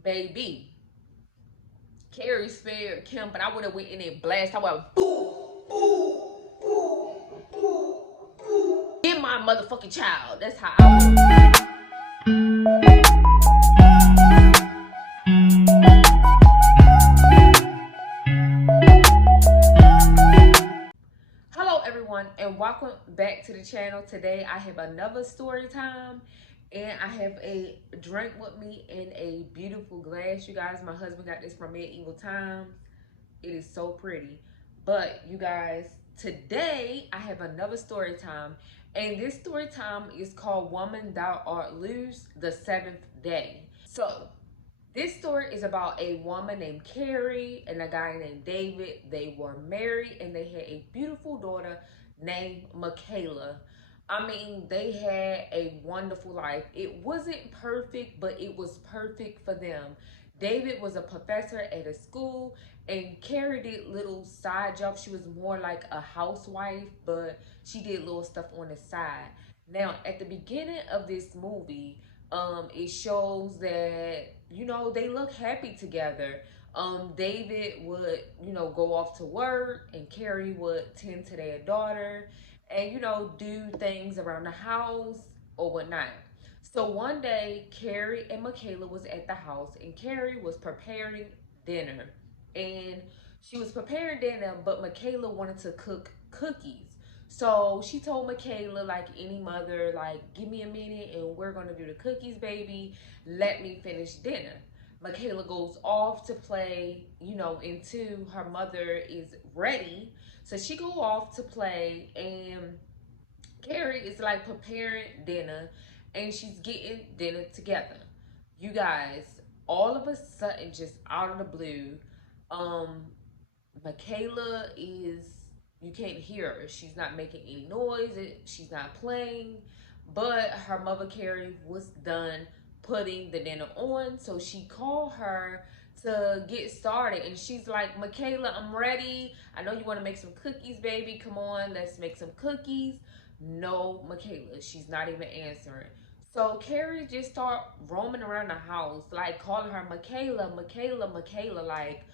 baby, Carrie spared Kim, but I would have went in and blast. I would have boo, boo, boo, boo, boo. Get my motherfucking child. That's how I would. Hello everyone and welcome back to the channel. Today I have another story time and I have a drink with me in a beautiful glass. You guys, my husband got this from Medieval Times. It is so pretty. But you guys, today I have another story time, and this story time is called Woman Thou Art Loose, the Seventh Day. So this story is about a woman named Carrie and a guy named David. They were married and they had a beautiful daughter named Michaela. I mean, they had a wonderful life. It wasn't perfect, but it was perfect for them. David was a professor at a school and Carrie did little side jobs. She was more like a housewife, but she did little stuff on the side. Now, at the beginning of this movie, it shows that, they look happy together. David would, go off to work and Carrie would tend to their daughter and, do things around the house or whatnot. So one day, Carrie and Michaela was at the house and Carrie was preparing dinner. And she was preparing dinner, but Michaela wanted to cook cookies. So she told Michaela, like any mother, like, give me a minute and we're gonna do the cookies, baby. Let me finish dinner. Michaela goes off to play, into her mother is ready. So she go off to play and Carrie is like preparing dinner and she's getting dinner together. You guys, all of a sudden, just out of the blue, um, Michaela is, you can't hear her. She's not making any noise. She's not playing. But her mother, Carrie, was done putting the dinner on. So she called her to get started. And she's like, Michaela, I'm ready. I know you want to make some cookies, baby. Come on, let's make some cookies. No, Michaela. She's not even answering. So Carrie just start roaming around the house, like calling her Michaela, Michaela, Michaela, like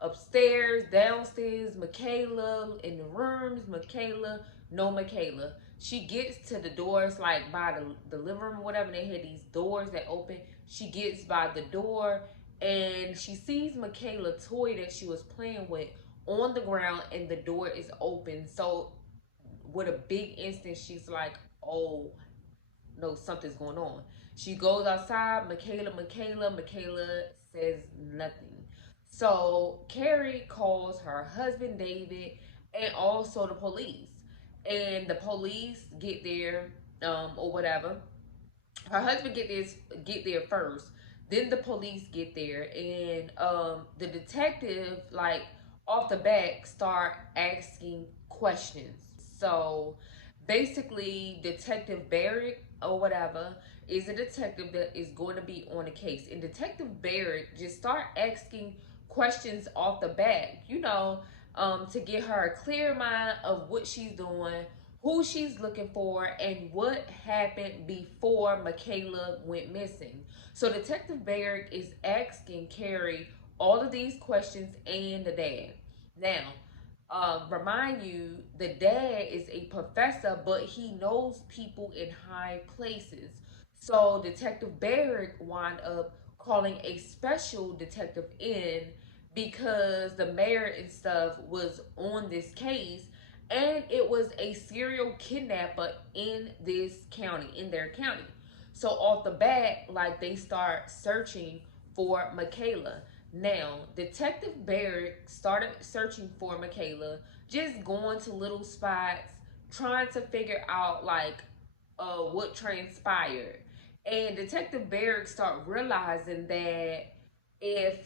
upstairs, downstairs, Michaela, in the rooms, Michaela, no Michaela. She gets to the doors, like by the living room, whatever. They had these doors that open. She gets by the door and she sees Michaela toy that she was playing with on the ground and the door is open. So with a big instant, she's like, oh no, something's going on. She goes outside, Michaela says nothing. So Carrie calls her husband David and also the police. And the police get there, or whatever. Her husband get there first. Then the police get there and the detective, like, off the back start asking questions. So basically Detective Barrett or whatever is a detective that is going to be on the case. And Detective Barrett just start asking questions off the back, to get her a clear mind of what she's doing, who she's looking for, and what happened before Michaela went missing. So Detective Barrett is asking Carrie all of these questions and the dad. Now, remind you, the dad is a professor, but he knows people in high places. So Detective Barrett wound up calling a special detective in because the mayor and stuff was on this case and it was a serial kidnapper in this county, in their county. So off the bat, like, they start searching for Michaela. Now, Detective Barrett started searching for Michaela, just going to little spots, trying to figure out, like, what transpired. And Detective Barrett started realizing that if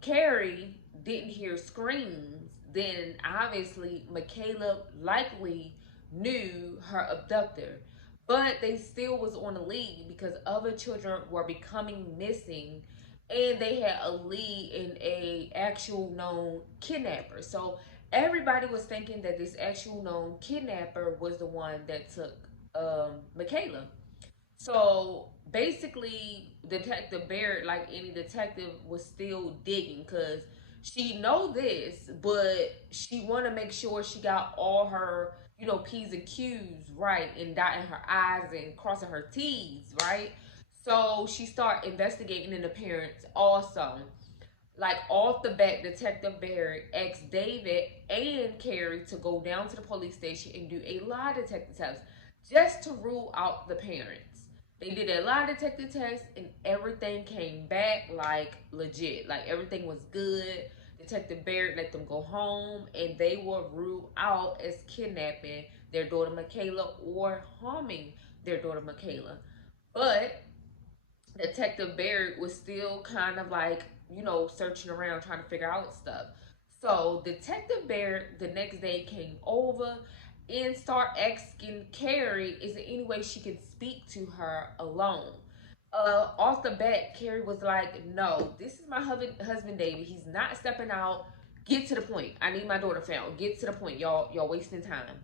Carrie didn't hear screams, then obviously Michaela likely knew her abductor. But they still was on the lead because other children were becoming missing and they had a lead in a actual known kidnapper. So everybody was thinking that this actual known kidnapper was the one that took Michaela. So basically Detective Barrett, like any detective, was still digging because she know this, but she want to make sure she got all her, you know, P's and Q's right, and dotting her I's and crossing her T's, right? So she start investigating in the parents also. Like off the bat, Detective Barrett asked David and Carrie to go down to the police station and do a lie detector test just to rule out the parents. They did a lie detector test and everything came back like legit. Like everything was good. Detective Barrett let them go home and they were ruled out as kidnapping their daughter Michaela or harming their daughter Michaela. But Detective Barrett was still kind of like, you know, searching around trying to figure out stuff. So Detective Barrett the next day came over and start asking Carrie, is there any way she can speak to her alone? Off the bat, Carrie was like, no, this is my husband David. He's not stepping out. Get to the point. I need my daughter found. Get to the point. Y'all wasting time.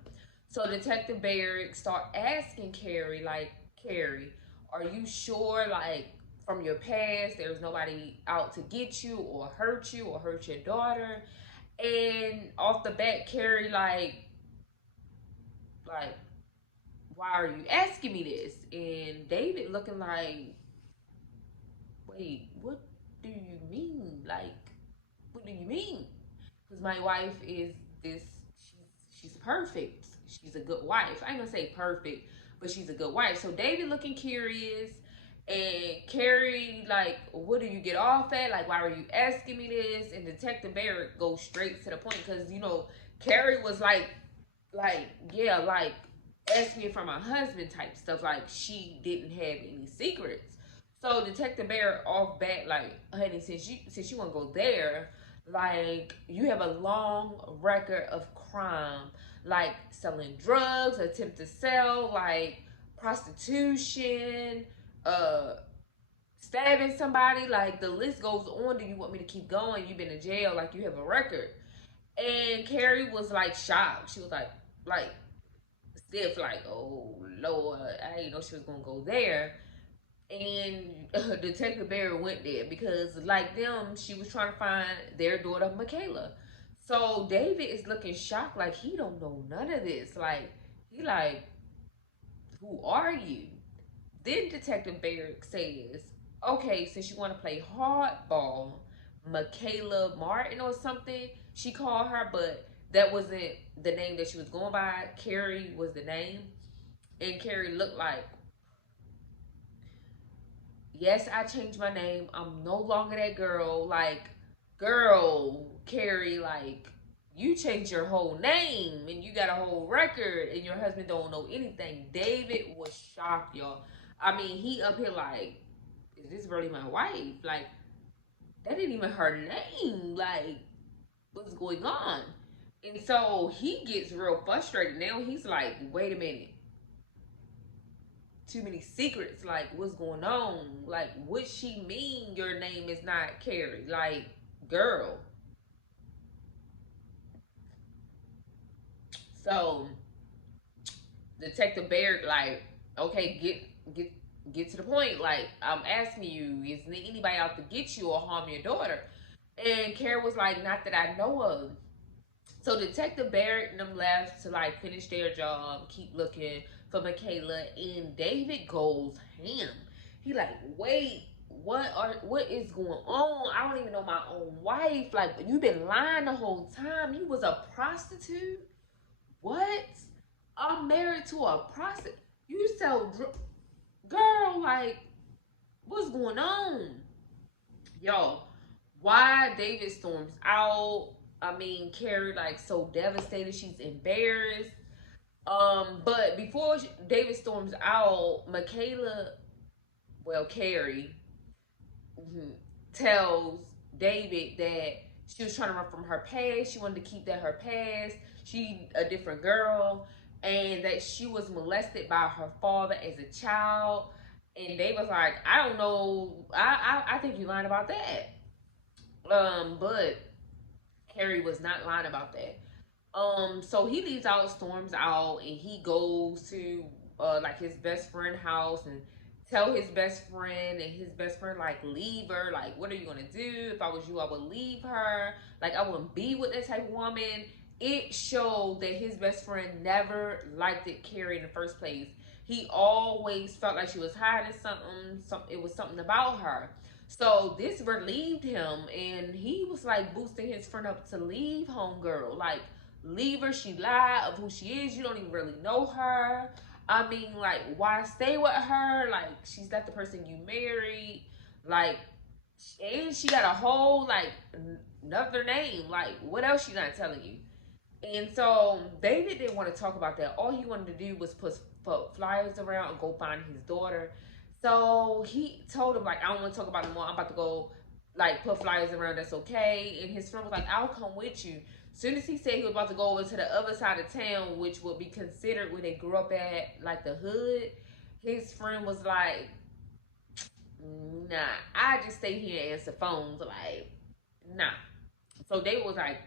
So Detective Barrett start asking Carrie, like, Carrie, are you sure, like, from your past, there's nobody out to get you or hurt your daughter? And off the bat, Carrie, like, why are you asking me this? And David looking like, wait, what do you mean? Like, what do you mean? Because my wife is this, she's perfect. She's a good wife. I ain't gonna say perfect, but she's a good wife. So David looking curious, and Carrie like, what do you get off at? Like, why are you asking me this? And Detective Barrett goes straight to the point because you know Carrie was like yeah, like ask me for my husband type stuff. Like she didn't have any secrets. So Detective Barrett off bat like, honey, since you want to go there, like you have a long record of crime, like selling drugs, attempt to sell, like prostitution, uh stabbing somebody, like the list goes on. Do you want me to keep going? You've been in jail, like you have a record. And Carrie was like shocked. She was like stiff, like, oh Lord, I didn't know she was gonna go there. And Detective Barry went there because, like them, she was trying to find their daughter Michaela. So David is looking shocked, like he don't know none of this. Like he like, who are you? Then Detective Barry says, okay, since you want to play hardball, Michaela Martin or something, she called her, but that wasn't the name that she was going by. Carrie was the name. And Carrie looked like, yes, I changed my name. I'm no longer that girl. Like, girl, Carrie, like, you changed your whole name and you got a whole record and your husband don't know anything. David was shocked, y'all. I mean, he up here like, is this really my wife? Like, that ain't even her name. Like, what's going on? And so he gets real frustrated. Now he's like, wait a minute, too many secrets. Like, what's going on? Like, what she mean your name is not Carrie? Like, girl. So Detective Barrett, like, okay, get to the point. Like, I'm asking you, is there anybody out to get you or harm your daughter? And Carrie was like, not that I know of. So Detective Barrett and them left to like finish their job, keep looking for Michaela, and David goes ham. He like, wait, what is going on? I don't even know my own wife. Like, you've been lying the whole time. You was a prostitute. What? I'm married to a prostitute. You sell girl. Like, what's going on? Yo, why David storms out? I mean, Carrie like so devastated, she's embarrassed. But before David storms out, Michaela, well, Carrie, tells David that she was trying to run from her past. She wanted to keep that her past. She a different girl, and that she was molested by her father as a child. And David was like, I don't know. I think you lying about that. But Carrie was not lying about that. So he leaves out, storms out, and he goes to like his best friend house and tell his best friend, and his best friend like leave her. Like, what are you gonna do? If I was you, I would leave her. Like, I wouldn't be with that type of woman. It showed that his best friend never liked it Carrie in the first place. He always felt like she was hiding something. It was something about her. So this relieved him, and he was like boosting his friend up to leave homegirl. Like, leave her. She lied of who she is. You don't even really know her. I mean, like, why stay with her? Like, she's not the person you married. Like, and she got a whole like another name. Like, what else she not telling you? And so David didn't want to talk about that. All he wanted to do was put flyers around and go find his daughter. So he told him, like, I don't want to talk about it more. I'm about to go, like, put flyers around. That's okay. And his friend was like, I'll come with you. As soon as he said he was about to go over to the other side of town, which would be considered where they grew up at, like the hood, his friend was like, nah, I just stay here and answer phones. Like, nah. So they was like,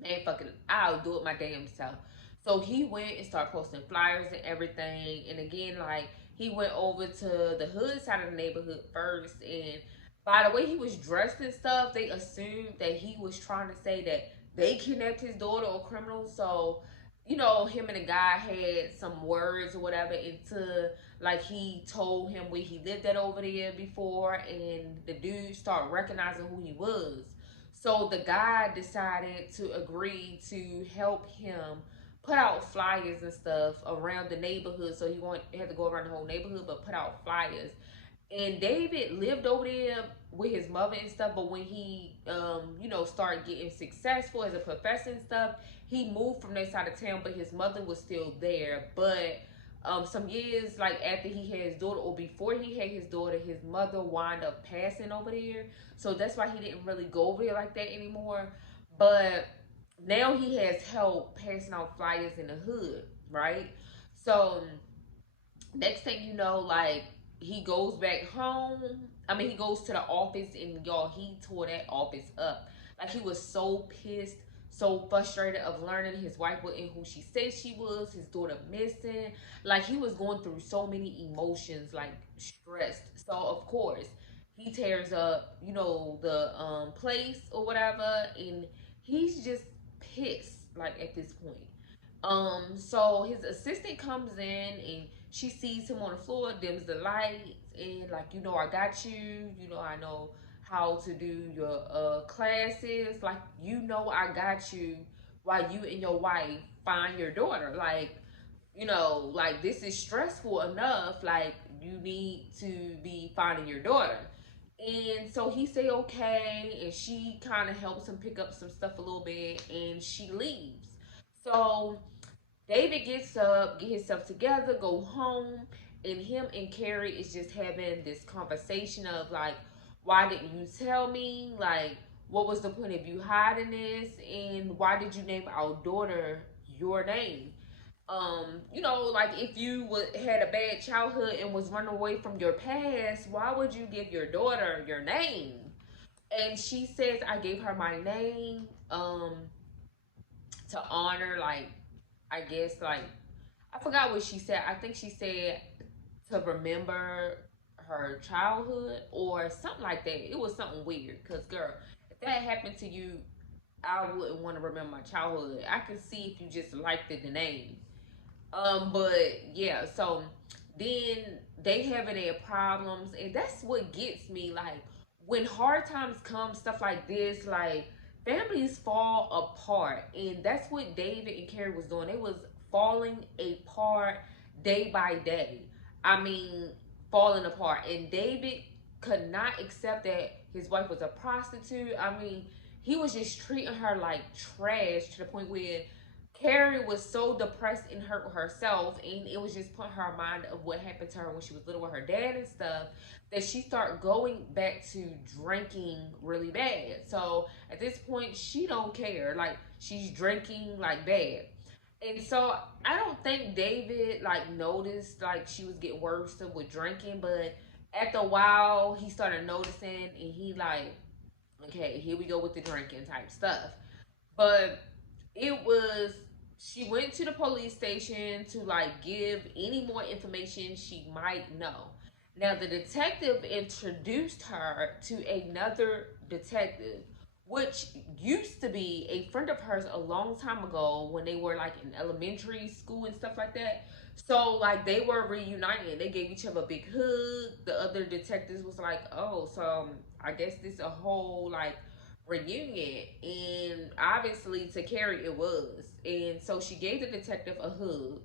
man, fucking, I'll do it my damn self. So he went and started posting flyers and everything. And again, like, he went over to the hood side of the neighborhood first. And by the way he was dressed and stuff, they assumed that he was trying to say that they kidnapped his daughter or criminals. So, you know, him and the guy had some words or whatever into, like, he told him where he lived at over there before. And the dude started recognizing who he was. So the guy decided to agree to help him put out flyers and stuff around the neighborhood. So he won't have to go around the whole neighborhood, but put out flyers. And David lived over there with his mother and stuff, but when he, you know, started getting successful as a professor and stuff, he moved from that side of town, but his mother was still there. But some years like after he had his daughter, or before he had his daughter, his mother wound up passing over there. So that's why he didn't really go over there like that anymore. But now he has help passing out flyers in the hood, right? So next thing you know, like, he goes back home. I mean, he goes to the office, and y'all, he tore that office up. Like, he was so pissed, so frustrated of learning his wife wasn't who she said she was, his daughter missing. Like, he was going through so many emotions, like stressed. So of course he tears up, you know, the place or whatever, and he's just pissed, like, at this point. So his assistant comes in, and she sees him on the floor, dims the lights, and like, you know, I got you. You know, I know how to do your classes. Like, you know, I got you while you and your wife find your daughter. Like, you know, like, this is stressful enough. Like, you need to be finding your daughter. And so he say okay, and she kind of helps him pick up some stuff a little bit, and she leaves. So David gets up, get himself together, go home, and him and Carrie is just having this conversation of like, why didn't you tell me? Like, what was the point of you hiding this? And why did you name our daughter your name? You know, like, if you had a bad childhood and was running away from your past, why would you give your daughter your name? And she says, I gave her my name to honor, like, I guess, like, I forgot what she said. I think she said to remember her childhood or something like that. It was something weird. Because, girl, if that happened to you, I wouldn't want to remember my childhood. I can see if you just liked the name. But yeah, so then they having their problems, and that's what gets me. Like, when hard times come, stuff like this, like, families fall apart, and that's what David and Carrie was doing. They was falling apart day by day. I mean, falling apart, and David could not accept that his wife was a prostitute. I mean, he was just treating her like trash to the point where Carrie was so depressed and hurt with herself, and it was just putting her in mind of what happened to her when she was little with her dad and stuff, that she started going back to drinking really bad. So at this point, she don't care. Like, she's drinking like bad. And so I don't think David like noticed like she was getting worse with drinking, but after a while he started noticing, and he like, okay, here we go with the drinking type stuff. But it was, she went to the police station to like give any more information she might know. Now, the detective introduced her to another detective, which used to be a friend of hers a long time ago when they were like in elementary school and stuff like that. So, like, they were reunited. They gave each other a big hug. The other detectives was like, oh, so I guess this a whole like reunion. And obviously, to Carrie, it was. And so she gave the detective a hug.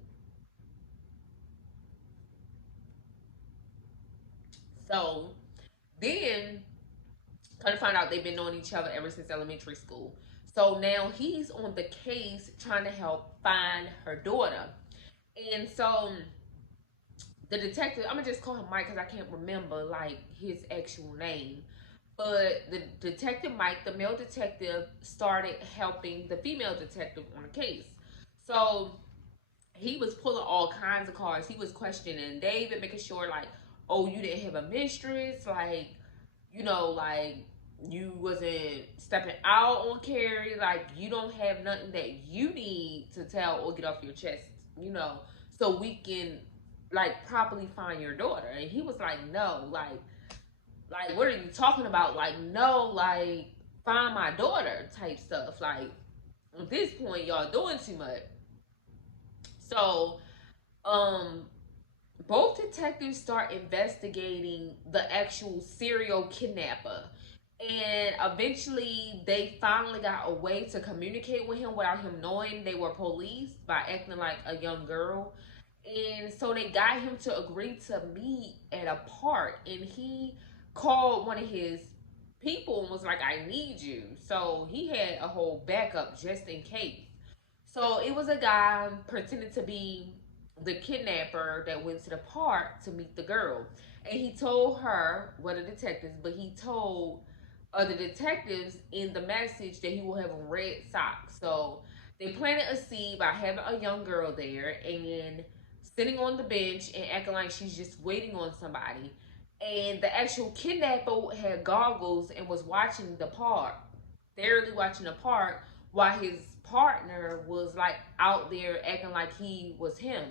So then kind of find out they've been knowing each other ever since elementary school. So now he's on the case trying to help find her daughter. And so the detective, I'm gonna just call him Mike because I can't remember like his actual name. But the detective Mike, the male detective, started helping the female detective on the case. So he was pulling all kinds of cards. He was questioning David, making sure like, oh, you didn't have a mistress, like, like you wasn't stepping out on Carrie, like you don't have nothing that you need to tell or get off your chest, so we can like properly find your daughter. And he was like, no, like what are you talking about? Like, no, like find my daughter type stuff. Like at this point, y'all doing too much. So, um, both detectives start investigating the actual serial kidnapper. And eventually, they finally got a way to communicate with him without him knowing they were police by acting like a young girl. And so they got him to agree to meet at a park. And he called one of his people and was like, I need you. So he had a whole backup just in case. So it was a guy pretending to be the kidnapper that went to the park to meet the girl. And he told her, well, the detectives, but he told other detectives in the message that he will have red socks. So they planted a seed by having a young girl there and sitting on the bench and acting like she's just waiting on somebody. And the actual kidnapper had goggles and was watching the park, thoroughly watching the park, while his partner was like out there acting like he was him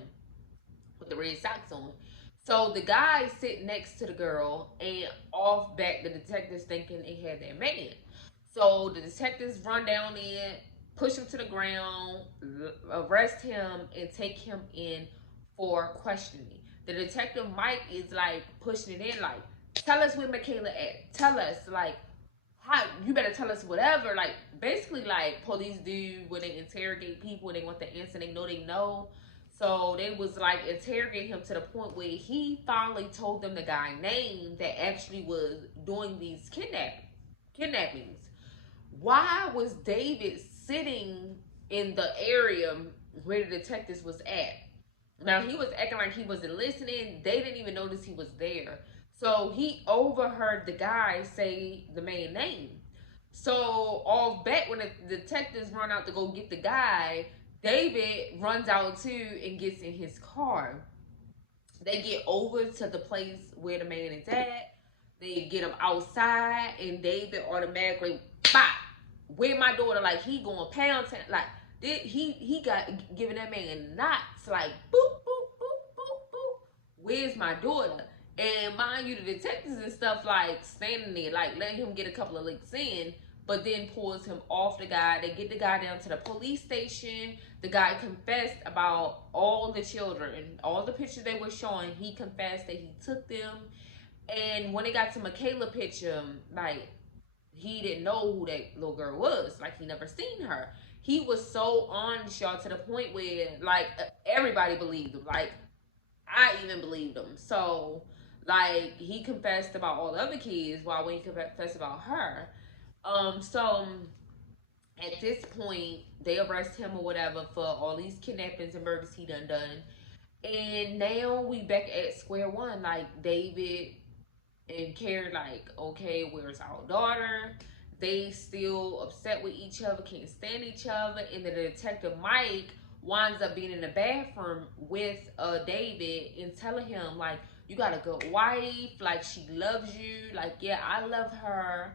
with the red socks on. So the guy sit next to the girl, and off back the detectives thinking they had their man. So the detectives run down in, push him to the ground, arrest him, and take him in for questioning. The detective Mike is like pushing it in, like, tell us where Michaela at. Tell us, like, how you better tell us whatever. Like basically, like police do when they interrogate people and they want the answer, they know they know. So they was like interrogating him to the point where he finally told them the guy name that actually was doing these kidnappings. Why was David sitting in the area where the detectives was at? Now he was acting like he wasn't listening. They didn't even notice he was there. So he overheard the guy say the main name. So off back when the detectives run out to go get the guy, David runs out too and gets in his car. They get over to the place where the man is at. They get him outside, and David automatically, bop, where my daughter? Like he going pound town. Like he got giving that man knots. Like boop boop boop boop boop. Where's my daughter? And mind you, the detectives and stuff like standing there, like letting him get a couple of licks in, but then pulls him off the guy. They get the guy down to the police station. The guy confessed about all the children, all the pictures they were showing. He confessed that he took them. And when they got to Michaela picture, like he didn't know who that little girl was. Like he never seen her. He was so honest, y'all, to the point where like everybody believed him. Like I even believed him. So like he confessed about all the other kids while we confessed about her. So at this point, they arrest him or whatever for all these kidnappings and murders he done. And now we back at square one. Like David and Carrie, like, okay, where's our daughter? They still upset with each other, can't stand each other. And the detective Mike winds up being in the bathroom with David and telling him, like, you got a good wife, like she loves you, like, yeah, I love her.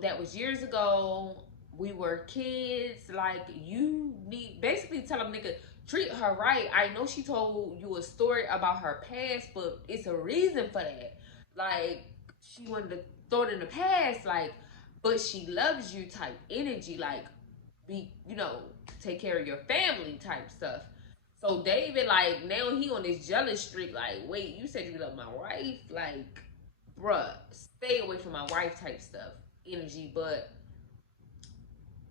That was years ago. We were kids. Like, you need basically tell him, nigga, treat her right. I know she told you a story about her past, but it's a reason for that. Like, she wanted to throw it in the past, like, but she loves you type energy, like, be, you know, take care of your family type stuff. So David, like, now he on this jealous streak, like, wait, you said you love my wife? Like, bruh, stay away from my wife type stuff energy. But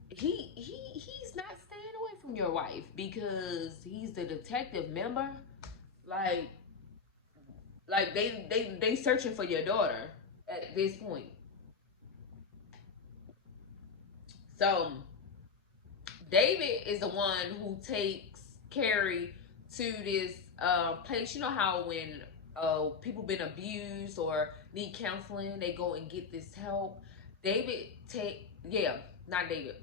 he's not staying away from your wife because he's the detective, member. Like they searching for your daughter at this point. So David is the one who takes Carrie to this place. You know how when people been abused or need counseling, they go and get this help. David take yeah, not David.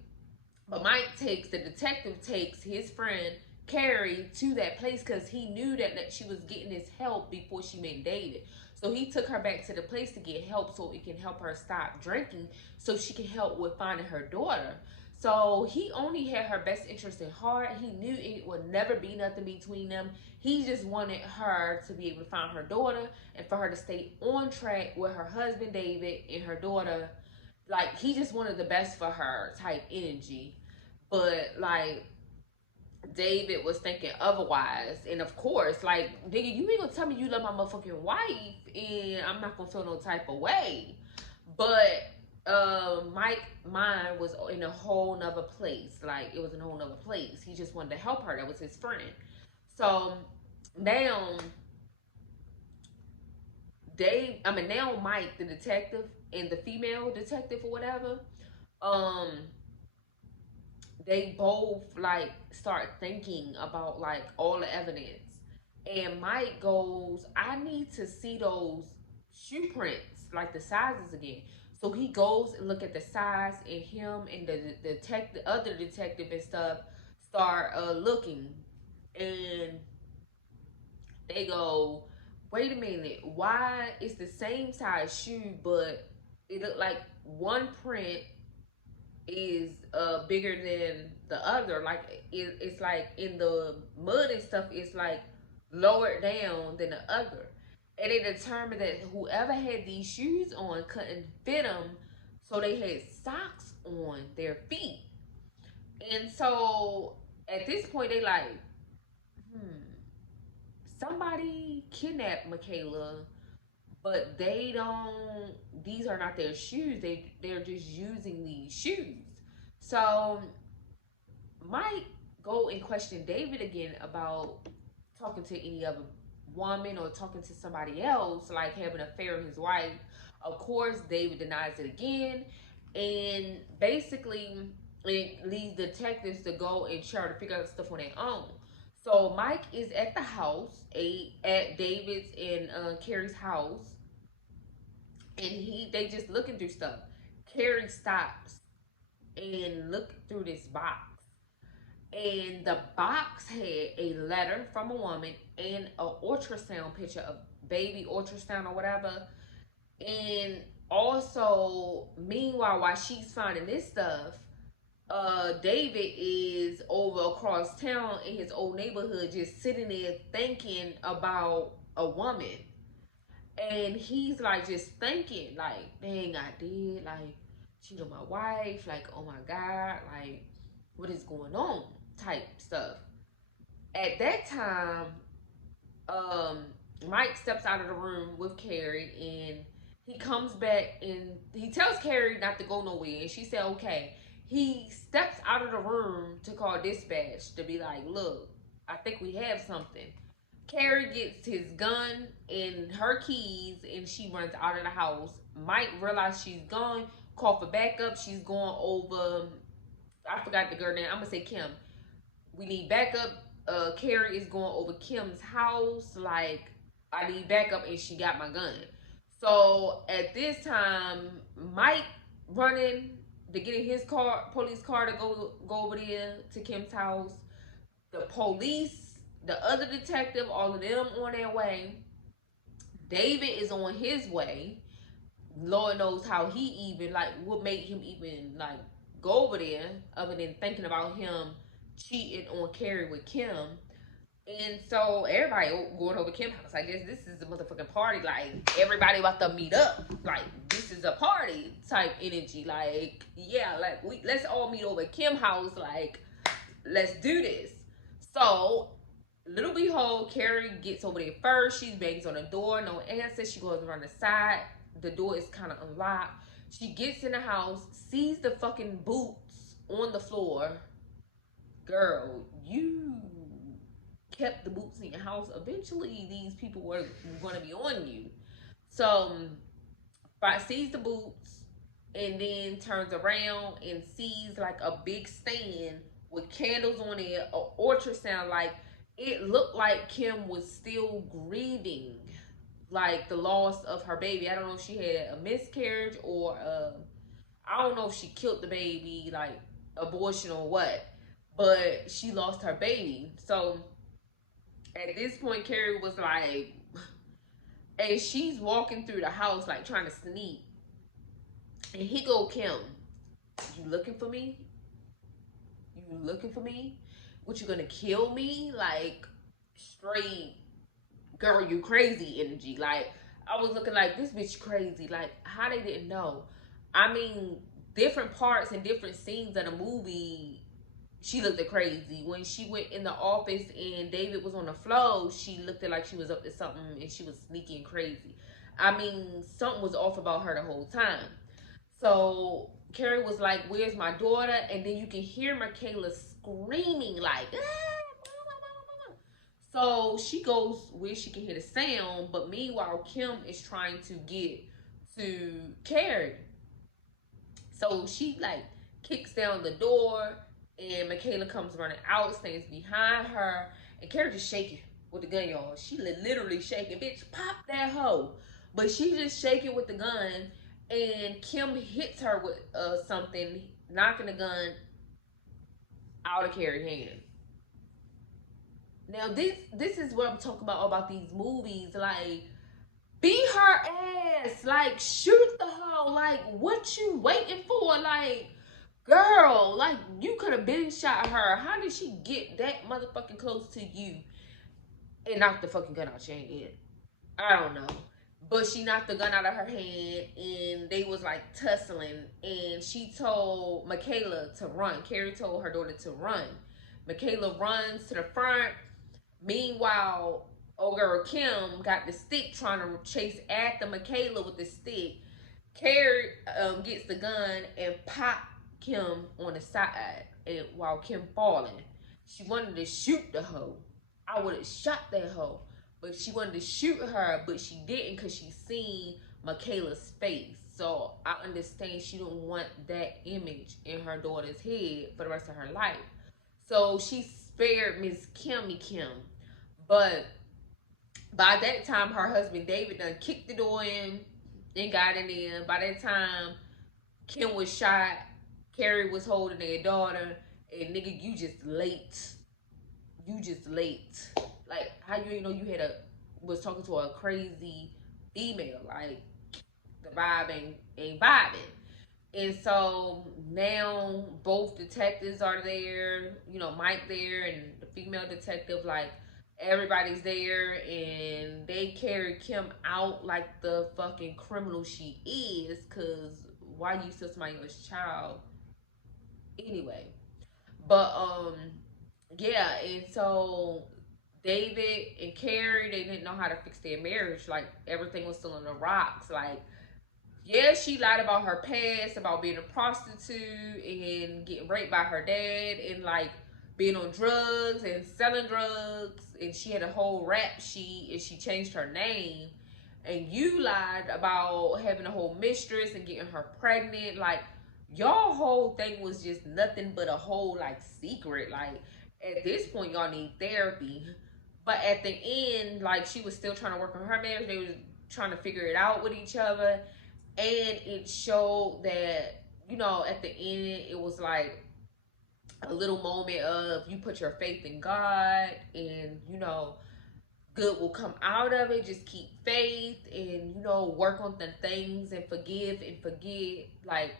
But the detective takes his friend Carrie to that place because he knew that she was getting this help before she met David. So he took her back to the place to get help so it can help her stop drinking so she can help with finding her daughter. So he only had her best interest in heart. He knew it would never be nothing between them. He just wanted her to be able to find her daughter and for her to stay on track with her husband David and her daughter. Like, he just wanted the best for her type energy. But like David was thinking otherwise. And of course, like, nigga, you ain't gonna tell me you love my motherfucking wife and I'm not gonna feel no type of way. But Mike mind was in a whole nother place. Like, it was in a whole nother place. He just wanted to help her. That was his friend. So now now Mike, the detective, and the female detective or whatever, they both like start thinking about like all the evidence. And Mike goes, I need to see those shoe prints, like the sizes again. So he goes and look at the size, and him and the detective, other detective and stuff, start looking, and they go, wait a minute, why is the same size shoe, but it looked like one print is bigger than the other. Like it's like in the mud and stuff, it's like lower down than the other. And they determined that whoever had these shoes on couldn't fit them, so they had socks on their feet. And so at this point, they like, somebody kidnapped Michaela, but they don't. These are not their shoes. They're just using these shoes. So Mike go and question David again about talking to any other woman or talking to somebody else, like having an affair with his wife. Of course, David denies it again, and basically it leads detectives to go and try to figure out stuff on their own. So Mike is at the house, at David's and Carrie's house, and they just looking through stuff. Carrie stops and look through this box, and the box had a letter from a woman and an ultrasound picture, of baby ultrasound or whatever. And also, meanwhile, while she's finding this stuff, David is over across town in his old neighborhood, just sitting there thinking about a woman. And he's like just thinking, like, dang, I did like cheat on my wife, like, oh my God, like, what is going on type stuff. At that time, Mike steps out of the room with Carrie, and he comes back and he tells Carrie not to go nowhere, and she said okay. He steps out of the room to call dispatch to be like, look, I think we have something. Carrie gets his gun and her keys, and she runs out of the house. Mike realizes she's gone, call for backup. She's going over, I forgot the girl name, I'm gonna say Kim. We need backup. Carrie is going over Kim's house, like, I need backup, and she got my gun. So at this time, Mike running to get in his car, police car, to go over there to Kim's house. The police, the other detective, all of them on their way. David is on his way. Lord knows how he even, like, what made him even, like, go over there, other than thinking about him cheating on Carrie with Kim. And so everybody going over Kim's house. I guess this is a motherfucking party. Like, everybody about to meet up. Like, this is a party type energy. Like, yeah, like, let's all meet over at Kim's house. Like, let's do this. So, little behold, Carrie gets over there first. She bangs on the door. No answer. She goes around the side. The door is kind of unlocked. She gets in the house, sees the fucking boots on the floor. Girl, you kept the boots in your house. Eventually, these people were going to be on you. So, sees the boots and then turns around and sees like a big stand with candles on it, an ultrasound. Like, it looked like Kim was still grieving, like, the loss of her baby. I don't know if she had a miscarriage or I don't know if she killed the baby, like abortion or what, but she lost her baby. So at this point, Carrie was like, and she's walking through the house like trying to sneak, and he go, Kim, you looking for me? You looking for me? What, you gonna kill me? Like, straight, girl, you crazy energy. Like, I was looking like, this bitch crazy. Like, how they didn't know? I mean, different parts and different scenes of the movie, she looked crazy. When she went in the office and David was on the floor, she looked like she was up to something and she was sneaky and crazy. I mean, something was off about her the whole time. So Carrie was like, where's my daughter? And then you can hear Michaela screaming like, ah! So she goes where she can hear the sound, but meanwhile, Kim is trying to get to Carrie. So she like kicks down the door, and Michaela comes running out, stands behind her, and Carrie just shaking with the gun, y'all. She literally shaking. Bitch, pop that hoe. But she just shaking with the gun, and Kim hits her with something, knocking the gun out of Carrie's hand. Now this is what I'm talking about these movies. Like, beat her ass, like, shoot the hoe, like, what you waiting for? Like, girl, like, you could have been shot her. How did she get that motherfucking close to you and knock the fucking gun out your hand? I don't know. But she knocked the gun out of her hand, and they was like tussling, and she told Michaela to run. Carrie told her daughter to run. Michaela runs to the front. Meanwhile, old girl Kim got the stick, trying to chase after Michaela with the stick. Carrie gets the gun and pop Kim on the side, and while Kim falling, she wanted to shoot the hoe. I would have shot that hoe, but she wanted to shoot her, but she didn't because she seen Michaela's face. So I understand she didn't want that image in her daughter's head for the rest of her life. So she spared Miss Kimmy Kim. But by that time, her husband David done kicked the door in and got in there. By that time, Kim was shot. Carrie was holding their daughter. And nigga, you just late. You just late. Like, how you ain't know you was talking to a crazy female? Like, the vibe ain't vibing. And so now both detectives are there, you know, Mike there and the female detective, like, everybody's there, and they carry Kim out like the fucking criminal she is, because why you still somebody else's child? Anyway. But, yeah, and so David and Carrie, they didn't know how to fix their marriage. Like, everything was still on the rocks. Like, yeah, she lied about her past, about being a prostitute and getting raped by her dad, and like being on drugs and selling drugs, and she had a whole rap sheet, and she changed her name. And you lied about having a whole mistress and getting her pregnant. Like, y'all whole thing was just nothing but a whole like secret. Like, at this point, y'all need therapy. But at the end, like, she was still trying to work on her marriage. They was trying to figure it out with each other. And it showed that, you know, at the end, it was like a little moment of, you put your faith in God, and, you know, good will come out of it. Just keep faith, and, you know, work on the things, and forgive and forget, like,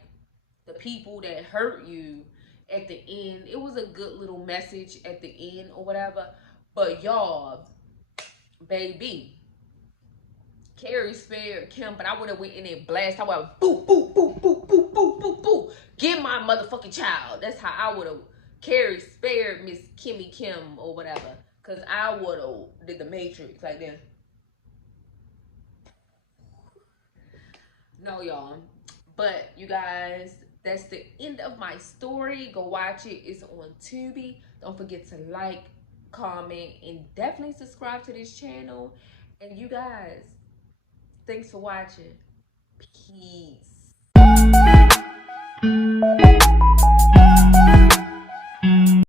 the people that hurt you. at the end. It was a good little message at the end or whatever. But y'all, baby, Carrie spared Kim, but I would have went in and blast. I would have boo, boo, boo, boo, boo, boo, boo, boo. Get my motherfucking child. That's how I would have. Carrie spared Miss Kimmy Kim or whatever. Because I would have did the Matrix like that. No, y'all. But you guys, that's the end of my story. Go watch it. It's on Tubi. Don't forget to like, comment, and definitely subscribe to this channel. And you guys, thanks for watching. Peace.